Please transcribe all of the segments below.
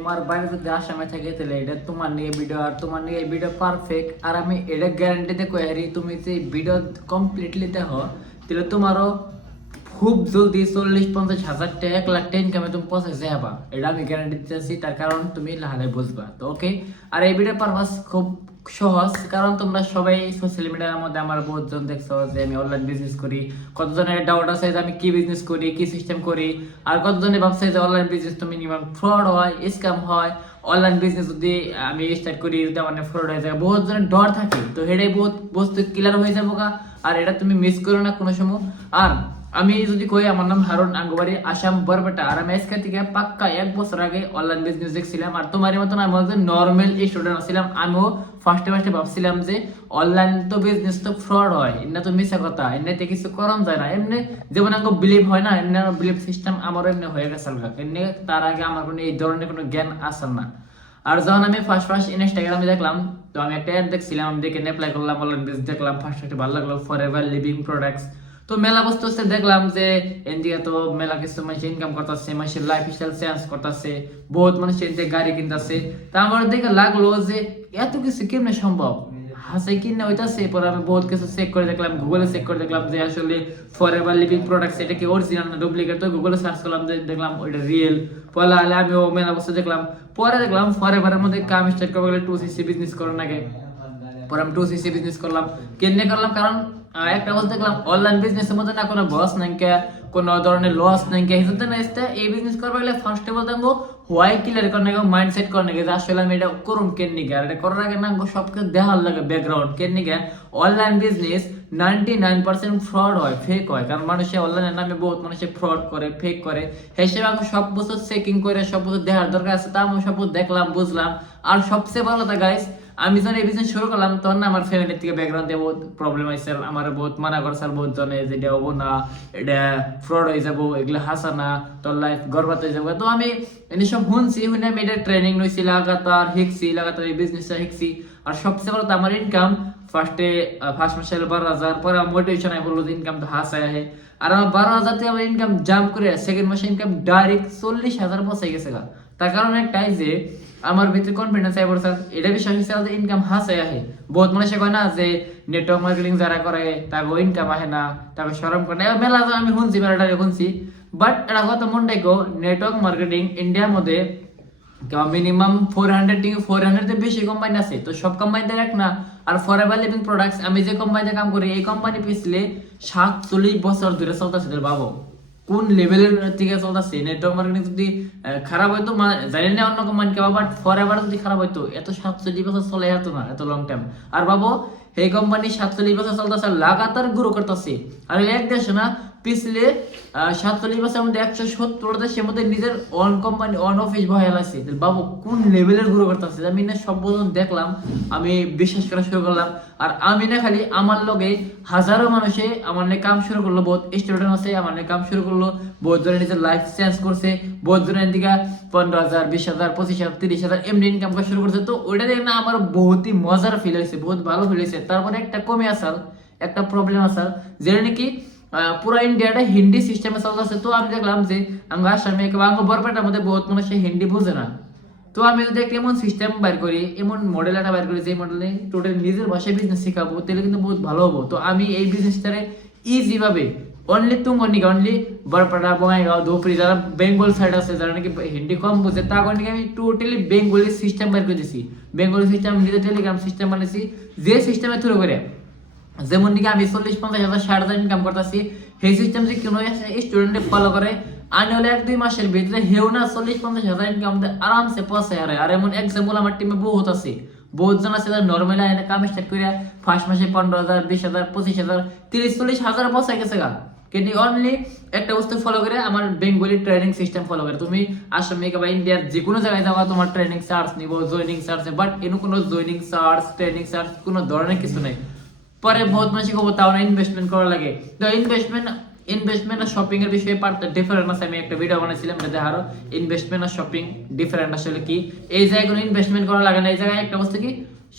তোমার বাড়ি যদি আসামে থাকে তাহলে এটা তোমার নিয়ে ভিডিও আর তোমার নিয়ে ভিডিও পারফেক্ট। আর আমি এটা গ্যারান্টিতে কইহারি তুমি যে ভিডিও কমপ্লিটলি দেখো তাহলে তোমারও খুব জলদি 40-50 হাজার টাকা 1 লাখ টাকা ইনকামে তুমি পৌঁছে যাবা। এটা আমি গ্যারান্টি দিতেছি, তার কারণ তুমি লাহালে বুঝবা। তো ওকে, আর এই ভিডিও পারপাস খুব সহজ, কারণ তোমরা সবাই সোশ্যাল মিডিয়ার মধ্যে আমার বহুতজন দেখছো যে আমি অনলাইন বিজনেস করি। কতজনের ডাউট আছে যে আমি কি বিজনেস করি, কি সিস্টেম করি, আর কতজনে ভাবছে যে অনলাইন বিজনেস তো মিনিমাম ফ্রড হয়, স্ক্যাম হয়। অনলাইন বিজনেস যদি আমি স্টার্ট করি যদি আমার ফ্রড হয়ে যায়, বহুত জনের ডর থাকে। তো এটাই বহুত বস্তু ক্লিয়ার হয়ে যাবো গা। আর এটা তুমি মিস করো না কোনো সময়। আর আমি যদি কই, আমার নাম হারুন, আঙ্গবাড়ি আসাম বরপেটা। আর আমি আজকে থেকে পাক্কা 1 বছর আগে অনলাইন বিজনেস দেখছিলাম। আর তোমার মতন আমি নর্মাল স্টুডেন্ট ছিলাম। আমিও ফার্স্টে ভাবছিলাম যে অনলাইন তো বিজনেস তো ফ্রড হয়, এটা তো মিছা কথা, এমনিতে কিছু করান যায় না। এমনি যেমন আমাকে বিলিভ হয় না, এমনি বিলিভ সিস্টেম আমারও এমনি হয়ে গেছে। এমনি তার আগে আমার কোনো এই ধরনের কোনো জ্ঞান আসল না। আর যখন আমি ফার্স্ট ইনস্টাগ্রামে দেখলাম, তো আমি একটা অ্যাড দেখছিলাম, আমি দেখে অ্যাপ্লাই করলাম, অনলাইন বিজনেস দেখলাম, ফার্স্ট একটা ভালো লাগলো, ফরএভার লিভিং প্রোডাক্টস। তো মেলা বস্তু হচ্ছে দেখলাম যে ইন্ডিয়া তো মেলা কিছু মানুষ ইনকাম করতেছে, মানুষের লাইফ স্টাইল চেঞ্জ করতেছে, বহুত মানুষ এদিকে গাড়ি কিনতেছে। তা আমার দেখে লাগলো যে এত কিছু কেমনে সম্ভব, হাসে কিনে হইতাছে। পরে আমি বহুত কিছু চেক করে দেখলাম, গুগলে চেক করে দেখলাম যে আসলে ফরএভার লিভিং প্রোডাক্টস এটা কি অরিজিনাল না ডুপ্লিকেট। তো গুগলে সার্চ করলাম, যে দেখলাম ওইটা রিয়েল। পরে আমি ও মেলা বস্তু দেখলাম, পরে দেখলাম ফরএভারের মধ্যে কাম স্টার্ট করবো গেলে 2cc বিজনেস করার আগে। পরে আমি 2cc বিজনেস করলাম। কেন করলাম? কারণ একটা বলতে দেখলাম অনলাইন বিজনেসের মধ্যে না কোনো বস নাই, কোনো ধরনের লস নাই, হিসেবে না এই বিজনেস করবে গেলে ফার্স্টে বলতে হোয়াই ক্লিয়ার করনে মাইন্ডসেট করনে যে আসলে আমি এটা করুন কেন নিকে। আর এটা করার আগে না সব কিছু দেখার লাগে ব্যাকগ্রাউন্ড কেন নিকে। অনলাইন বিজনেস 99% ফ্রড হয়, ফেক হয়। কারণ মানুষে অনলাইনের নামে বহুত মানুষে ফ্রড করে, ফেক করে। হিসেবে আমি সব বছর চেকিং করে সব বছর দেখার দরকার আছে। তা আমি সব দেখলাম, বুঝলাম। আর সবচেয়ে ভালো কথা গাইস, আমি যখন এই বিজনেস শুরু করলাম তখন আমার ফ্যামিলি থেকে ব্যাকগ্রাউন্ডে বহুত প্রবলেম হয়েছে। আমার বহুত মানা করছে বহুত জনে যে এটা হবো না, এটা ফ্রড হয়ে যাবো, এগুলো হাসা না, তোর লাইফ গর্বাত হয়ে যাবো। তো আমি এনে সব শুনছি, শুনে আমি এটা ট্রেনিং নিয়েছি, লাগাতার এই বিজনেসটা শিখছি। আর সবচেয়ে বড় আমার ইনকাম ফার্স্ট মাসে 12,000। পরে আমার মোটিভেশন আই বললো যে ইনকাম তো হাসায় আহে। আর আমার 12,000 থেকে আমার ইনকাম জাম্প করে সেকেন্ড মাসে ইনকাম ডাইরেক্ট 40,000 পৌঁছে গেছে। তার কারণ একটাই যে আমার ভিতরে কনফিডেন্স আই পড়ছে, এটা বিশ্বাস হয়েছে যে ইনকাম হাসে আহে। বহুত মানুষে কয় না যে নেটওয়ার্ক মার্কেটিং যারা করে তাকে ইনকাম আহে না, তাকে শরম করে না। মেলা আমি শুনছি, মেলাটারে শুনছি। বাট এটা কথা মন রাখো, নেটওয়ার্ক মার্কেটিং ইন্ডিয়ার মধ্যে মিনিমাম 400 থেকে বেশি কোম্পানি আছে। তো সব কোম্পানিতে এক না। আর ফরএভার লিভিং প্রোডাক্টস আমি যে কোম্পানিতে কাম করি, এই কোম্পানি পিছলে 47 বছর ধরে চলতেছে। ভাবো কোন লেভেলের থেকে চলতেছে। নেটওয়ার্ক মার্কেটিং যদি খারাপ হইতো জানি না অন্য কোম্পানি কেবা, বাট ফরএভার যদি খারাপ হইতো এত 47 বছর চলে যেত না, এত লং টাইম। আর ভাবো এই কোম্পানি 47 বছর চলতেছে, লাগাতার গ্রো করতেছে। আর এক দেশ না, পিছলে 47 বছরের মধ্যে 170 দেশের মধ্যে নিজের অন কোম্পানি অন অফিস বহাল আছে। বাবু কোন লেভেলের গ্রো করতেছে। আমি না সব দেখলাম, আমি বিশ্বাস করা শুরু করলাম। আর আমি না খালি, আমার লগে হাজারো মানুষে আমার নিয়ে কাম শুরু করলো, বহুত স্টুডেন্ট আছে আমার নিয়ে কাম শুরু করলো, বহুত জনের নিজের লাইফ চেঞ্জ করছে, বহুত জনের দিকে 15,000, 20,000, 25,000, 30,000 এমনি ইনকাম করা শুরু করছে। তো ওইটা দেখে না আমার বহুতই মজার ফিল হয়েছে, বহুত ভালো ফিল হয়েছে। তারপরে একটা কমে আসার একটা প্রবলেম আসার, যেটা নাকি পুরো ইন্ডিয়াটা হিন্দি সিস্টেমে চলতেছে। তো আমি দেখলাম যে আমি আসামে বরপেটার মধ্যে বহুত মানুষ হিন্দি বুঝে না। তো আমি যদি একটা এমন সিস্টেম বাইর করি, এমন মডেল একটা বাইর করি যে মডেলে টোটাল নিজের ভাষায় বিজনেস শেখাবো, তাহলে কিন্তু বহুত ভালো হবো। তো আমি এই বিজনেসটারে ইজি ভাবে অনলি অনলি বরপেটা, বঙ্গাইগাঁও, ধুপড়ি যারা বেঙ্গল সাইড আছে, যারা নাকি হিন্দি কম বুঝে, তার নাকি আমি টোটালি বেঙ্গলি সিস্টেম বাইর করে দিয়েছি। বেঙ্গলি সিস্টেম নিজের টেলিগ্রাম সিস্টেম বানিয়েছি, যে সিস্টেমে থ্রু করে যেমন নাকি আমি 40-50,000, 60,000 ইনকাম করতেছি। সেই সিস্টেম যে কোনো স্টুডেন্টে ফলো করে, আনি হলে 1-2 মাসের ভিতরে হেউ না 40-50,000 ইনকাম আরামসে পৌঁছে। আর এমন এক্সাম্পল আমার টিমে বহুত আছে, বহুত জন আছে যারা নর্মালি আইনে কাম স্টার্ট করে ফার্স্ট মাসে 15,000, 20,000, 25,000, 30-40,000 পৌঁছে গেছে কিন্তু অনলি একটা বস্তু ফলো করে, আমার বেঙ্গলি ট্রেনিং সিস্টেম ফলো করে। তুমি আসামে বা ইন্ডিয়ার যে কোনো জায়গায় যাওয়া, তোমার ট্রেনিং চার্জ নিব, জয়নিং চার্জ। বাট এর কোনো জয়নিং চার্জ, ট্রেনিং চার্জ কোনো ধরনের কিছু নেই। পরে বহুত মানুষ খবর তাও না ইনভেস্টমেন্ট করা লাগে। তো ইনভেস্টমেন্ট আর শপিং এর বিষয়ে ডিফারেন্ট আছে। আমি একটা ভিডিও বানাইছিলাম, এটা দেখারো ইনভেস্টমেন্ট আর শপিং ডিফারেন্ট আসলে কি। এই জায়গায় কোনো ইনভেস্টমেন্ট করা লাগে না। এই জায়গায় একটা বস্তু কি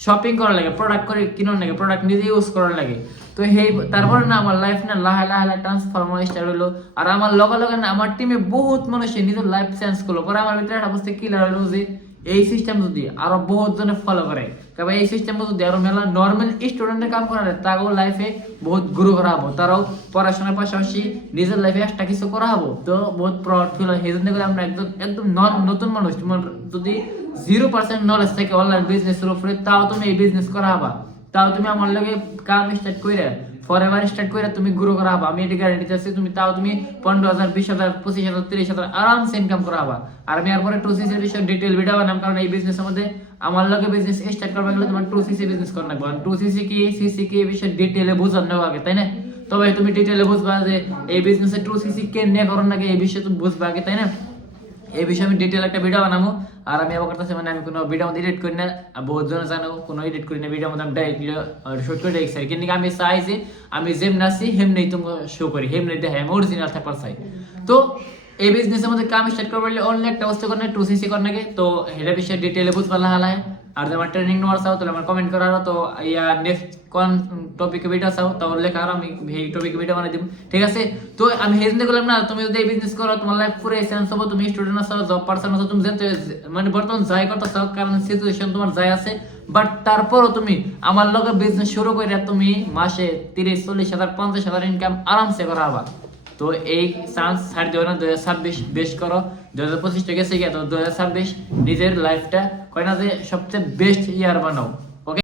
শপিং করার লাগে, প্রোডাক্ট করে কিনার লাগে, প্রোডাক্ট নিজে ইউজ করার লাগে। তো সেই তারপরে না আমার লাইফ না লাহে লাহে ট্রান্সফরমার স্টার্ট হলো। আর আমার লগে লগে না আমার টিমে বহুত মানুষে নিজের লাইফ চেঞ্জ করলো। পরে আমার ভিতরে একটা বুঝতে ক্লিয়ার হলো যে এই সিস্টেম যদি আরো বহুত জনে ফলো করে, তবে এই সিস্টেম যদি আরো মেলা নর্মাল স্টুডেন্টের কাম করে, তাও লাইফে বহুত গ্রো করা হবো, তারাও পড়াশোনার পাশাপাশি নিজের লাইফে একটা কিছু করা হবো, তো বহুত প্রাউড ফিল হয়। সেই জন্য করে আমরা একদম একদম নতুন মানুষ, তোমার যদি 0% নলেজ থাকে অনলাইন বিজনেসের উপরে, তাও তুমি এই বিজনেস করা হবা, তাও তুমি আমার লগে কাম স্টার্ট করে ফরএভার স্টার্ট করে তুমি গ্রো করা হবা। আমি এটা গ্যারান্টি দিচ্ছি, তুমি তাও তুমি 15,000 20,000 25,000 30,000 আরামসে ইনকাম করা হবা। আর আমি এরপরে 2CC এর বিষয়ে ডিটেইল ভিডিও বানাম, কারণ এই বিজনেসের মধ্যে আমার লগে বিজনেস স্টার্ট করবে গেলে তোমার 2CC বিজনেস করা লাগবে। 2CC কি সিসি কি এই বিষয়ে ডিটেইলে বুঝানো আগে, তাই না? তবে তুমি ডিটেইলে বুঝবা যে এই বিজনেসে 2CC কে নিয়ে করার নাকি এই বিষয়ে তুমি বুঝবা আগে, তাই না? এই বিষয়ে আমি ডিটেইল একটা ভিডিও বানাবো। আর আমি আবার করতেছি মানে আমি কোনো ভিডিও মধ্যে এডিট করি না, বহুত জন জানো কোনো এডিট করি না, ভিডিও মধ্যে আমি ডাইরেক্ট ভিডিও শুট করে দেখছি। কিন্তু আমি চাই যে আমি যেমন আছি হেমনি তুমি শো করি, হেমনি দেখে আমি অরিজিনাল থাকবার চাই। তো এই বিজনেসের মধ্যে কাম স্টার্ট করবো অনলি একটা বস্তু করে 2CC করে নাকি, তো এটা বিষয়ে ডিটেইলে বুঝবার লাগালায়। আর যদি আমার ট্রেনিং নেওয়ার চাও তাহলে আমার কমেন্ট করারও, তো ইয়া নেক্সট কোন টপিকে ভিডিও চাও তাহলে লেখা, আর আমি এই টপিকে ভিডিও বানিয়ে দিব, ঠিক আছে? তো আমি হেজ নিয়ে বললাম না, তুমি যদি এই বিজনেস করো তোমার লাইফ পুরো চেঞ্জ হবে। তুমি স্টুডেন্ট আছো, জব পারসন আছো, তুমি যেতে মানে বর্তমান যাই করতেছ, কারণ সিচুয়েশন তোমার যাই আছে, বাট তারপরও তুমি আমার লগে বিজনেস শুরু করে তুমি মাসে 30-40,000 50,000 ইনকাম আরামসে করা হবা। তো এই চান্স ছাড় দিও না, 2026 বেস্ট করো। 2025 গেছে গিয়ে, তো 2026 নিজের লাইফটা কয় না যে সবচেয়ে বেস্ট ইয়ার বানাও।